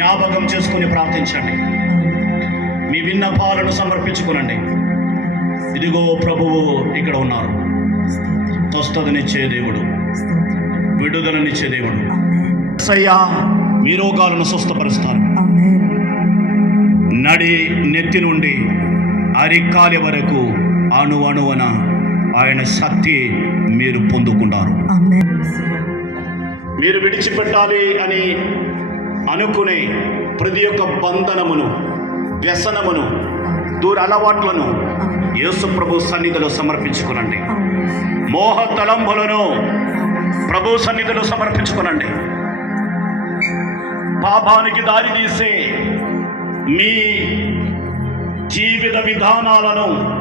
జ్ఞాపకం చేసుకుని ప్రార్థించండి. మీ విన్నపాలను సమర్పించుకునండి. ఇదిగో ప్రభువు ఇక్కడ ఉన్నారు. స్వస్థతనిచ్చే దేవుడు. విడుదలనిచ్చే దేవుడు. సయ్యా మీ రోగాలను స్వస్థపరుస్తారు. నడి నెత్తి నుండి అరికాలి వరకు అణు అణువన ఆయన శక్తి మీరు పొందుకుంటారు. మీరు విడిచిపెట్టాలి అని అనుకునే ప్రతి ఒక్క బంధనమును వ్యసనమును దూర అలవాట్లను యేసు ప్రభు సన్నిధిలో సమర్పించుకునండి. మోహ తలంబులను ప్రభు సన్నిధిలో సమర్పించుకునండి. పాపానికి దారి తీసే మీ జీవిత విధానాలను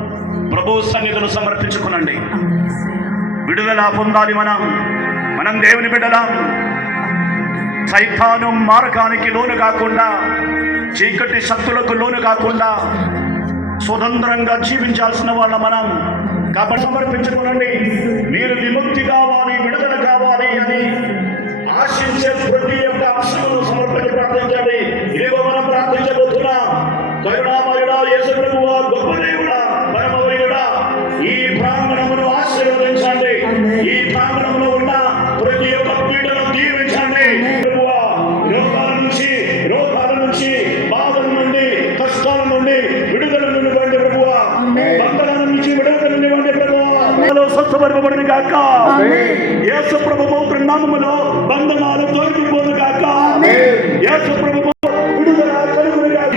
ప్రభు సన్నిధిలో సమర్పించుకునండి. విడుదల పొందాలి మనం. మనం దేవుని బిడ్డలం. సైతాను మార్గానికి లోను కాకుండా చీకటి శక్తులకు లోను కాకుండా స్వతంత్రంగా జీవించాల్సిన వాళ్ళ మనం. కాబట్టి సమర్పించుకోనండి కాక యేసు ప్రభు పవిత్ర నామములో బంధనాలు తొలగిపోను కాక యేసు ప్రభు విడుదల కలుగును గాక.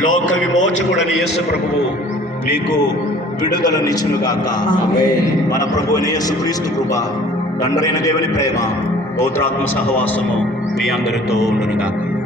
లోక విమోచకుడని యేసు ప్రభువు మీకు విడుదలనిచ్చునుగాక మన ప్రభు యేసు క్రీస్తు కృప తండ్రైన దేవుని ప్రేమ పౌత్రాత్మ సహవాసము మీ అందరితో ఉండునుగాక.